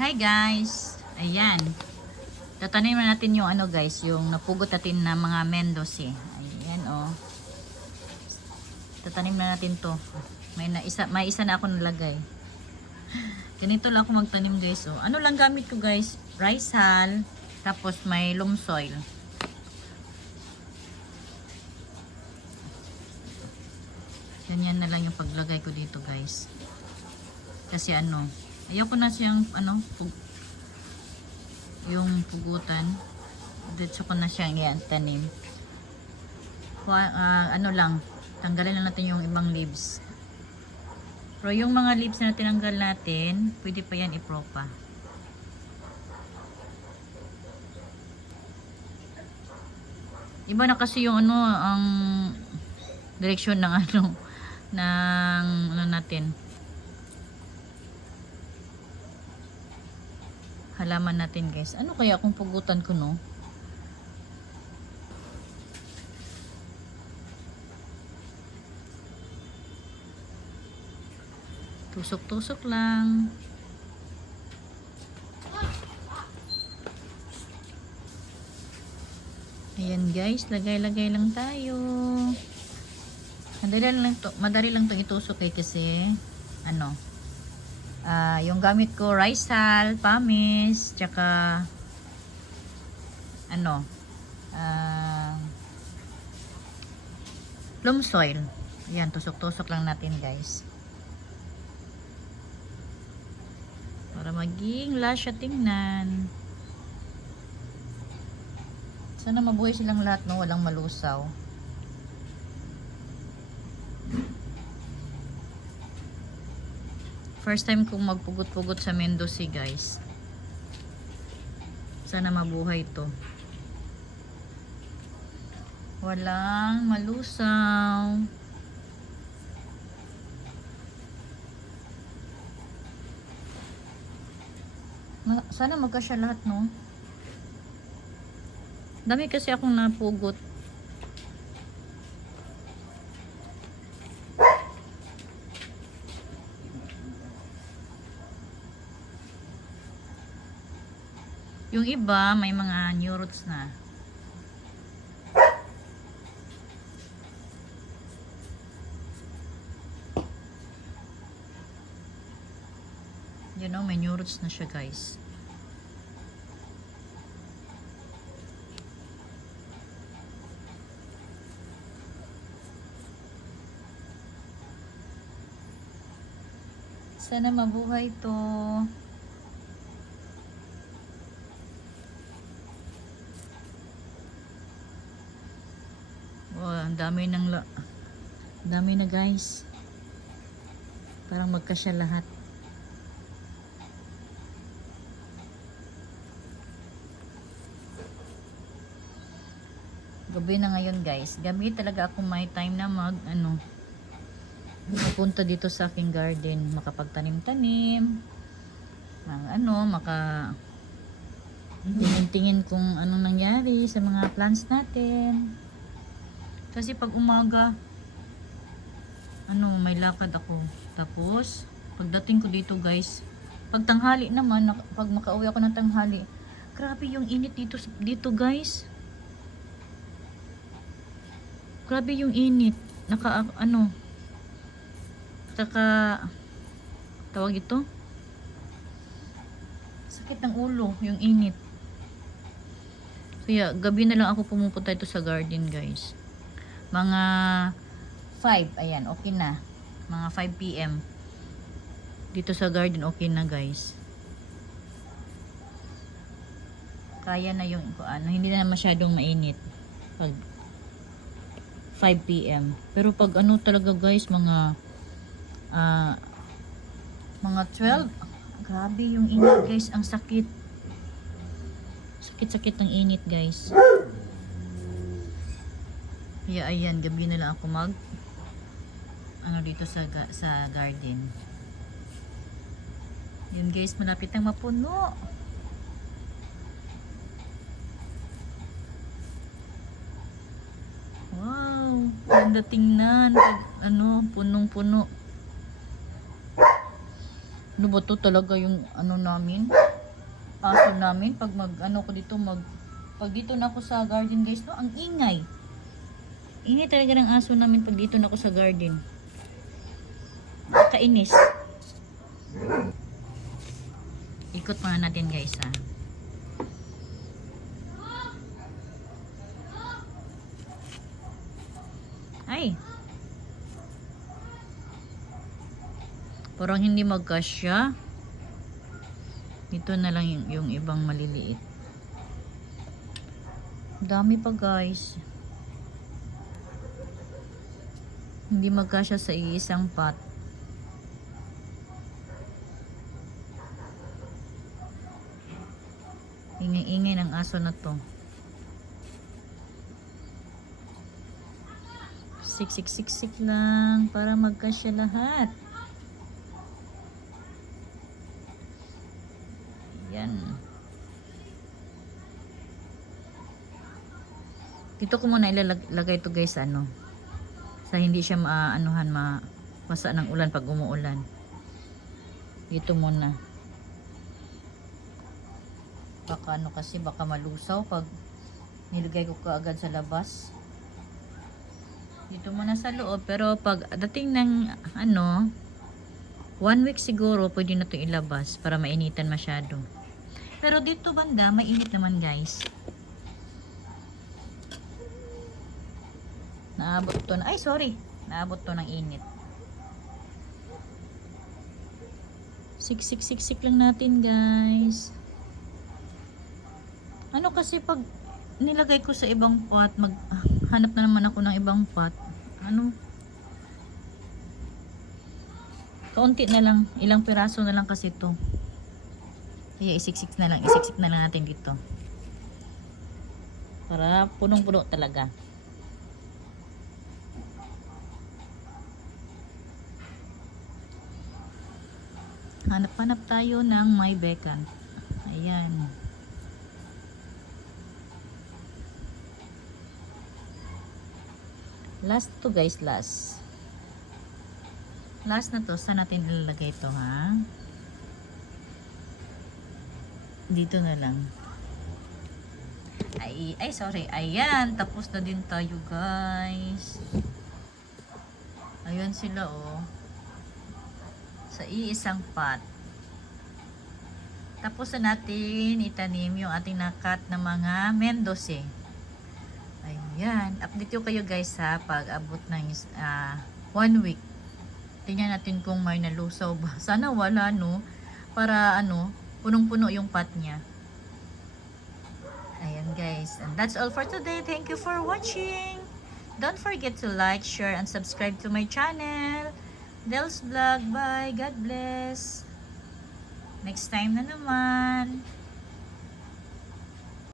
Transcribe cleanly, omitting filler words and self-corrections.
Hi guys! Ayan. Tatanim na natin yung ano guys, yung napugot natin na mga mendosi. Ayan oh. Tatanim na natin to. May isa na ako nalagay. Ganito lang ako magtanim guys oh. Ano lang gamit ko guys? Rice hull, tapos may loam soil. Ganyan na lang yung paglagay ko dito guys. Kasi ano, ayoko na siyang yung pugutan. Diretso ko na siyang tanim. Ano lang, tanggalin lang natin yung ibang leaves. Pero yung mga leaves na tinanggal natin, pwede pa yan ipropa. Iba na kasi yung ang direksyon ng ng natin. Halaman natin guys. Ano kaya kung pugutan ko no? Tusok-tusok lang. Ayan guys, lagay-lagay lang tayo. Madali lang 'tong itusok kasi yung gamit ko rice hull, pamis, tsaka loam soil. Ayan, tusok-tusok lang natin guys. Para maging lush siya tingnan. Sana mabuhay silang lahat no, walang malusaw. First time kong magpugot-pugot sa mendosi guys. Sana mabuhay to. Walang malusaw. Sana magkasya lahat no. Dami kasi akong napugot. Yung iba may mga new roots na. You know, may new roots na siya guys. Sana mabuhay to. Oh, ang dami na guys. Parang magkasya lahat. Gabi na ngayon guys. Gabi talaga ako may time na mapunta dito sa aking garden, makapagtanim-tanim. Tingin-tingin kung anong nangyari sa mga plants natin. Kasi pag umaga may lakad ako. Tapos pagdating ko dito guys, pag tanghali naman, pag makauwi ako ng tanghali, grabe yung init dito guys. Grabe yung init. Tawag ito? Sakit ng ulo, yung init. Kaya gabi na lang ako pumupunta ito sa garden guys. Mga 5, ayan, okay na. Mga 5 PM. Dito sa garden, okay na guys. Kaya na yung hindi na masyadong mainit. Pag 5 PM. Pero pag talaga guys, mga 12, grabe yung init guys, ang sakit. Sakit-sakit ng init guys. Kaya ayan, gabi na lang ako dito sa garden. Yun guys, malapit nang mapuno. Wow, ganda tingnan pag punong-puno. Ano ba to talaga yung namin? aso namin pag pag dito na ako sa garden guys, no, ang ingay. Ingay talaga ng aso namin pag dito na ako sa garden. Kainis. Ikot muna natin guys ha. Ay. Parang hindi magkasya. Dito na lang yung ibang maliliit. Dami pa guys. Hindi magkasya sa iisang pot. Ingay-ingay ng aso na to. Siksik-siksik lang para magkasya lahat. Yan. Dito ko muna ilalagay ito guys ano. Sa hindi siya mabasa ng ulan pag umuulan. Dito muna. Baka kasi baka malusaw pag nilagay ko kaagad sa labas. Dito muna sa loob, pero pag dating ng 1 week siguro pwede na ito ilabas para mainitan masyado. Pero dito banda mainit naman guys. Naabot to na, naabot to ng init. Siksik lang natin guys. Ano kasi pag nilagay ko sa ibang pot, maghanap na naman ako ng ibang pot. Kaunti na lang, ilang piraso na lang kasi ito. Kaya isiksik na lang natin dito. Para punong-puno talaga. Hanap tayo ng may bekan. Ayan. Last to guys, last na to. Saan natin ilalagay ito ha? Dito na lang. Sorry. Ayan, tapos na din tayo guys. Ayan sila oh. Sa iisang pot. Tapos na natin itanim yung ating nakat na mga mendose. Ayan. Update ko kayo guys ha pag abot ng 1 week. Tingnan natin kung may nalusaw ba. Sana wala no. Para punong-puno yung pot niya. Ayan guys. And that's all for today. Thank you for watching. Don't forget to like, share, and subscribe to my channel. Del's Vlog. Bye. God bless. Next time na naman.